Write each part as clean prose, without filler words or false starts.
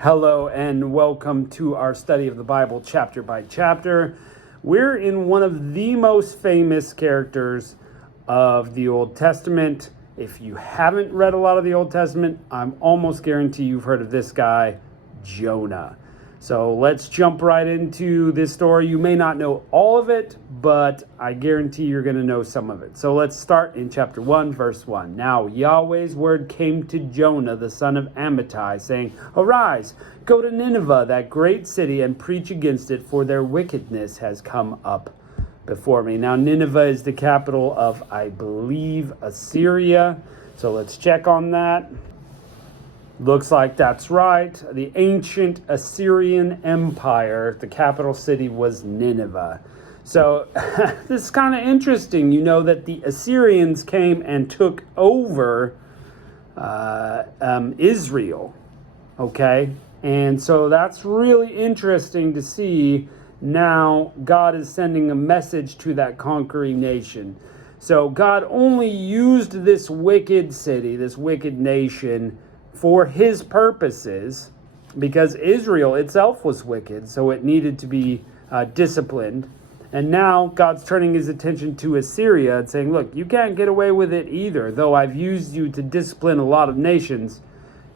Hello and welcome to our study of the Bible chapter by chapter. We're in one of the most famous characters of the Old Testament. If you haven't read a lot of the Old Testament, I'm almost guarantee you've heard of this guy, Jonah. So let's jump right into this story. You may not know all of it, but I guarantee you're going to know some of it. So let's start in chapter 1, verse 1. Now Yahweh's word came to Jonah, the son of Amittai, saying, "Arise, go to Nineveh, that great city, and preach against it, for their wickedness has come up before me." Now Nineveh is the capital of, I believe, Assyria. So let's check on that. Looks like that's right. The ancient Assyrian Empire, the capital city was Nineveh. So this is kind of interesting. You know that the Assyrians came and took over Israel. Okay? And so that's really interesting to see. Now God is sending a message to that conquering nation. So God only used this wicked city, this wicked nation, for his purposes, because Israel itself was wicked, so it needed to be disciplined. And now God's turning his attention to Assyria and saying, look, you can't get away with it either. Though I've used you to discipline a lot of nations,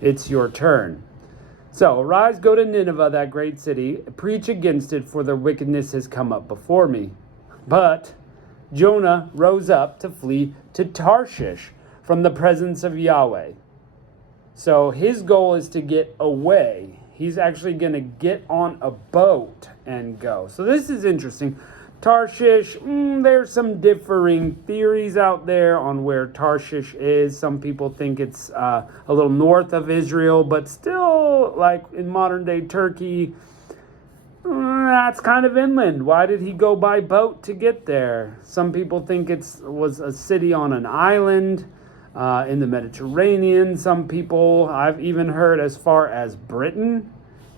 it's your turn. So arise, go to Nineveh, that great city, preach against it, for their wickedness has come up before me. But Jonah rose up to flee to Tarshish from the presence of Yahweh. So his goal is to get away. He's actually going to get on a boat and go. So this is interesting. Tarshish, there's some differing theories out there on where Tarshish is. Some people think it's a little north of Israel, but still, like in modern day Turkey, that's kind of inland. Why did he go by boat to get there? Some people think it was a city on an island in the Mediterranean. Some people, I've even heard as far as Britain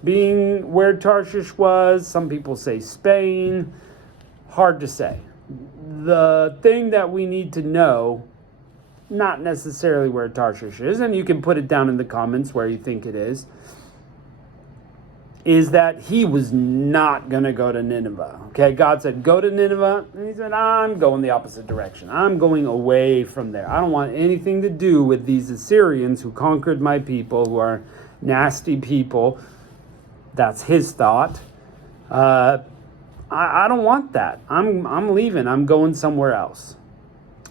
being where Tarshish was. Some people say Spain. Hard to say. The thing that we need to know, not necessarily where Tarshish is, and you can put it down in the comments where you think it is that he was not going to go to Nineveh. Okay, God said, go to Nineveh. And he said, I'm going the opposite direction. I'm going away from there. I don't want anything to do with these Assyrians who conquered my people, who are nasty people. That's his thought. I don't want that. I'm leaving. I'm going somewhere else.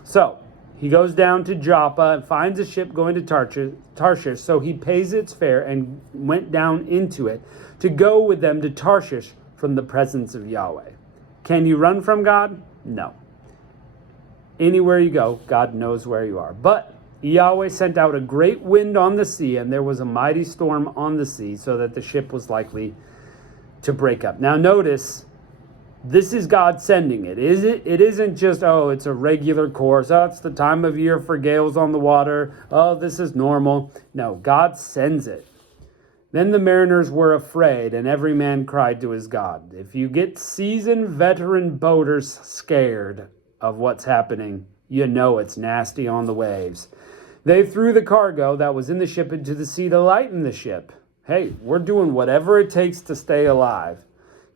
So he goes down to Joppa and finds a ship going to Tarshish. So he pays its fare and went down into it to go with them to Tarshish from the presence of Yahweh. Can you run from God? No. Anywhere you go, God knows where you are. But Yahweh sent out a great wind on the sea, and there was a mighty storm on the sea, so that the ship was likely to break up. Now notice, this is God sending it. It isn't just, it's a regular course. It's the time of year for gales on the water. This is normal. No, God sends it. Then the mariners were afraid, and every man cried to his God. If you get seasoned veteran boaters scared of what's happening, you know it's nasty on the waves. They threw the cargo that was in the ship into the sea to lighten the ship. Hey, we're doing whatever it takes to stay alive.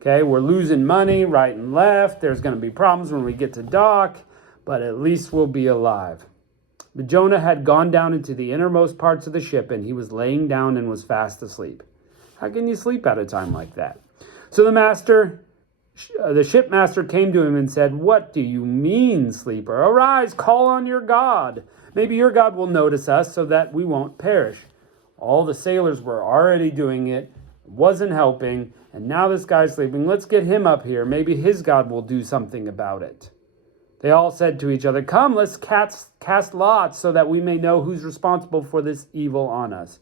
Okay, we're losing money right and left. There's going to be problems when we get to dock, but at least we'll be alive. But Jonah had gone down into the innermost parts of the ship, and he was laying down and was fast asleep. How can you sleep at a time like that? So the shipmaster came to him and said, "What do you mean, sleeper? Arise, call on your God. Maybe your God will notice us so that we won't perish." All the sailors were already doing it. It wasn't helping. And now this guy's sleeping. Let's get him up here. Maybe his God will do something about it. They all said to each other, "Come, let's cast lots so that we may know who's responsible for this evil on us."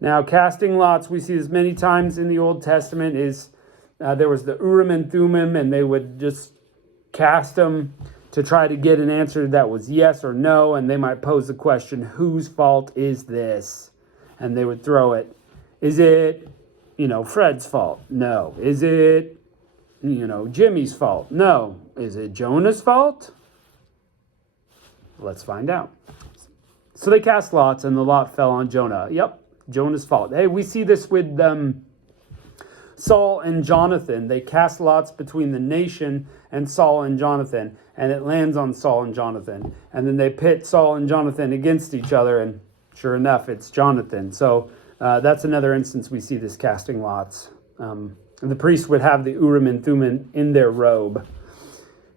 Now, casting lots, we see this many times in the Old Testament, is there was the Urim and Thummim, and they would just cast them to try to get an answer that was yes or no, and they might pose the question, whose fault is this? And they would throw it. Is it, Fred's fault? No. Is it, Jimmy's fault? No. Is it Jonah's fault? Let's find out. So they cast lots, and the lot fell on Jonah. Yep, Jonah's fault. Hey, we see this with Saul and Jonathan. They cast lots between the nation and Saul and Jonathan, and it lands on Saul and Jonathan. And then they pit Saul and Jonathan against each other, and sure enough, it's Jonathan. So that's another instance we see this casting lots. The priest would have the Urim and Thummim in their robe.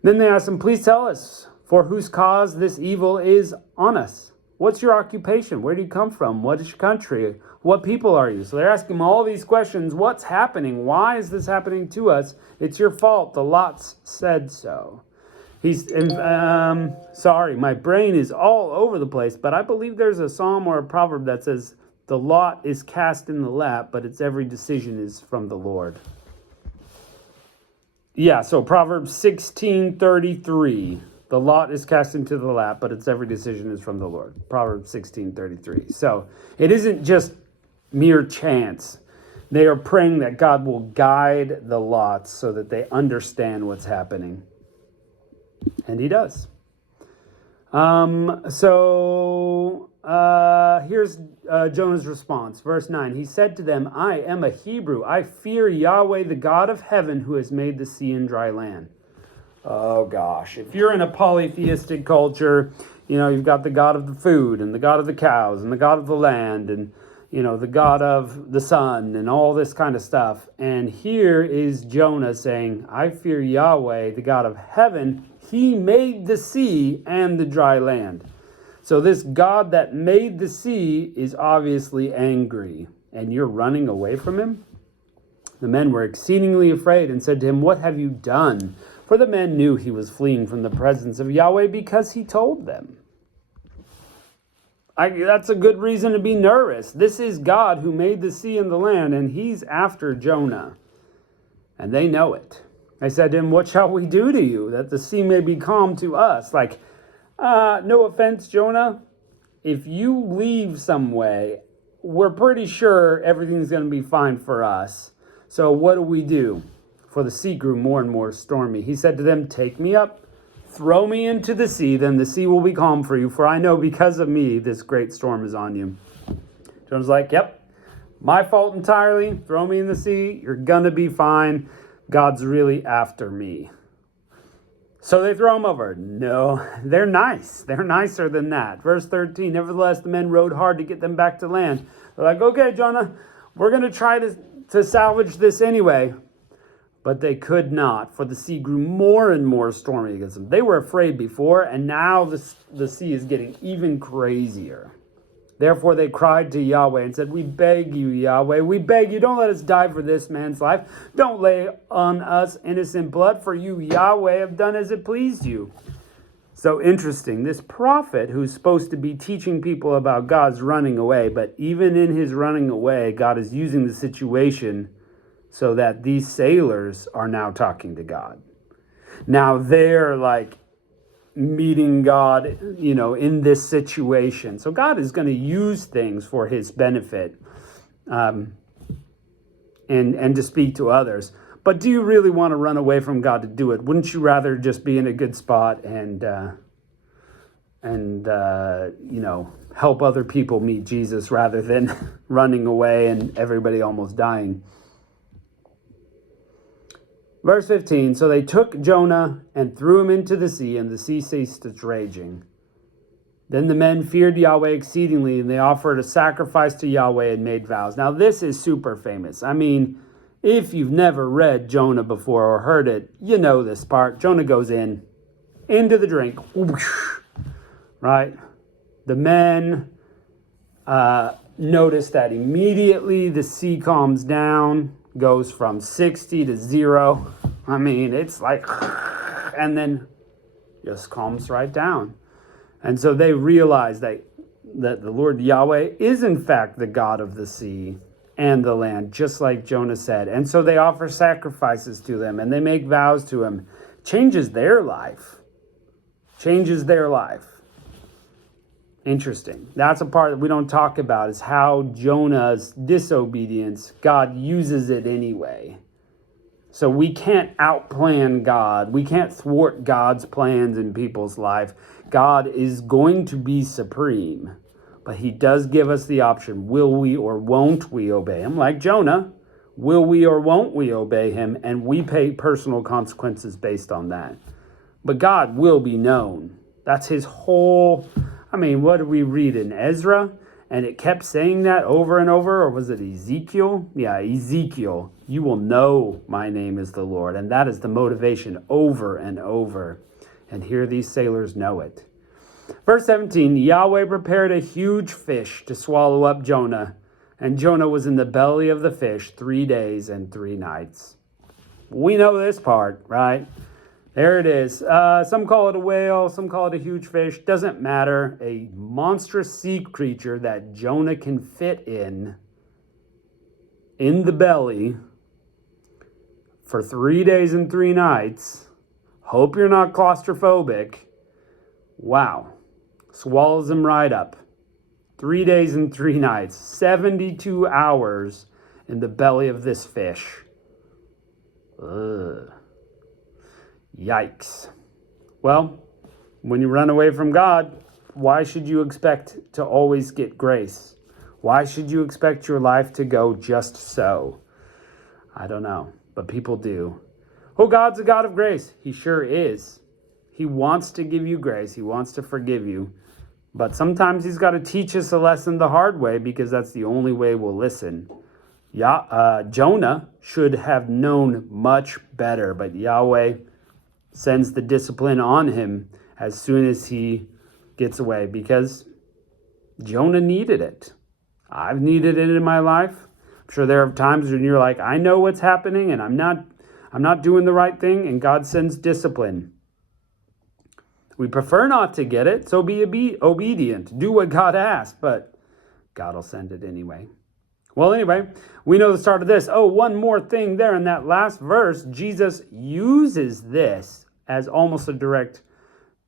Then they asked him, please tell us, for whose cause this evil is on us? What's your occupation? Where do you come from? What is your country? What people are you? So they're asking him all these questions. What's happening? Why is this happening to us? It's your fault. The lots said so. Sorry, my brain is all over the place, but I believe there's a psalm or a proverb that says, the lot is cast in the lap, but its every decision is from the Lord. Yeah, so Proverbs 16:33. The lot is cast into the lap, but its every decision is from the Lord. Proverbs 16:33. So it isn't just mere chance. They are praying that God will guide the lots so that they understand what's happening. And he does. Here's Jonah's response. Verse 9. He said to them, I am a Hebrew. I fear Yahweh, the God of heaven, who has made the sea and dry land. Oh gosh, if you're in a polytheistic culture, you've got the God of the food and the God of the cows and the God of the land and, the God of the sun and all this kind of stuff. And here is Jonah saying, I fear Yahweh, the God of heaven. He made the sea and the dry land. So this God that made the sea is obviously angry, and you're running away from him? The men were exceedingly afraid and said to him, what have you done? For the men knew he was fleeing from the presence of Yahweh because he told them. That's a good reason to be nervous. This is God who made the sea and the land, and he's after Jonah. And they know it. They said to him, what shall we do to you, that the sea may be calm to us? No offense, Jonah. If you leave some way, we're pretty sure everything's going to be fine for us. So what do? For the sea grew more and more stormy. He said to them, take me up, throw me into the sea, then the sea will be calm for you. For I know because of me, this great storm is on you. Jonah's like, yep, my fault entirely. Throw me in the sea. You're going to be fine. God's really after me. So they throw him over. No, they're nice. They're nicer than that. Verse 13, nevertheless, the men rowed hard to get them back to land. They're like, okay, Jonah, we're going to try to salvage this anyway. But they could not, for the sea grew more and more stormy against them. They were afraid before, and now the sea is getting even crazier. Therefore they cried to Yahweh and said, we beg you, Yahweh, we beg you, don't let us die for this man's life. Don't lay on us innocent blood, for you, Yahweh, have done as it pleased you. So interesting. This prophet who's supposed to be teaching people about God's running away, but even in his running away, God is using the situation so that these sailors are now talking to God. Now they're meeting God, in this situation. So God is going to use things for his benefit and to speak to others. But do you really want to run away from God to do it? Wouldn't you rather just be in a good spot and help other people meet Jesus rather than running away and everybody almost dying? Verse 15, so they took Jonah and threw him into the sea, and the sea ceased its raging. Then the men feared Yahweh exceedingly, and they offered a sacrifice to Yahweh and made vows. Now this is super famous. I mean, if you've never read Jonah before or heard it, you know this part. Jonah goes into the drink, right? The men notice that immediately the sea calms down, goes from 60 to 0. I mean, it's and then just calms right down. And so they realize that the Lord Yahweh is in fact the God of the sea and the land, just like Jonah said. And so they offer sacrifices to them and they make vows to him. Changes their life. Interesting. That's a part that we don't talk about, is how Jonah's disobedience, God uses it anyway. So we can't outplan God. We can't thwart God's plans in people's life. God is going to be supreme. But he does give us the option. Will we or won't we obey him? Like Jonah, will we or won't we obey him? And we pay personal consequences based on that. But God will be known. That's his whole, what did we read in Ezra? And it kept saying that over and over, or was it Ezekiel? Yeah, Ezekiel. You will know my name is the Lord. And that is the motivation over and over. And here these sailors know it. Verse 17, Yahweh prepared a huge fish to swallow up Jonah. And Jonah was in the belly of the fish 3 days and 3 nights. We know this part, right? There it is. Some call it a whale. Some call it a huge fish. Doesn't matter. A monstrous sea creature that Jonah can fit in the belly for 3 days and 3 nights. Hope you're not claustrophobic. Wow. Swallows him right up. 3 days and 3 nights. 72 hours in the belly of this fish. Ugh. Yikes. Well, when you run away from God, why should you expect to always get grace? Why should you expect your life to go just so? I don't know, but people do. Oh, God's a God of grace. He sure is. He wants to give you grace. He wants to forgive you. But sometimes he's got to teach us a lesson the hard way because that's the only way we'll listen. Jonah should have known much better, but Yahweh sends the discipline on him as soon as he gets away because Jonah needed it. I've needed it in my life. I'm sure there are times when you're like, I know what's happening and I'm not doing the right thing, and God sends discipline. We prefer not to get it, so be obedient. Do what God asked, but God will send it anyway. Well, anyway, we know the start of this. Oh, one more thing there in that last verse. Jesus uses this as almost a direct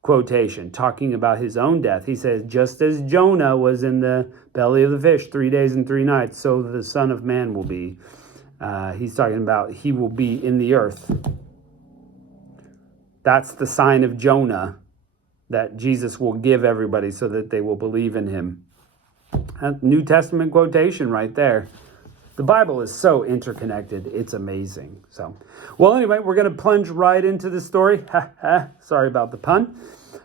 quotation, talking about his own death. He says, just as Jonah was in the belly of the fish 3 days and 3 nights, so the Son of Man will be. He's talking about he will be in the earth. That's the sign of Jonah that Jesus will give everybody so that they will believe in him. A New Testament quotation right there. The Bible is so interconnected. It's amazing. So, well, anyway, we're going to plunge right into the story. Sorry about the pun.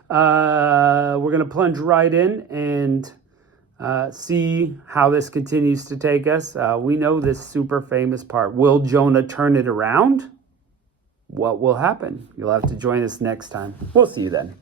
We're going to plunge right in and see how this continues to take us. We know this super famous part. Will Jonah turn it around? What will happen? You'll have to join us next time. We'll see you then.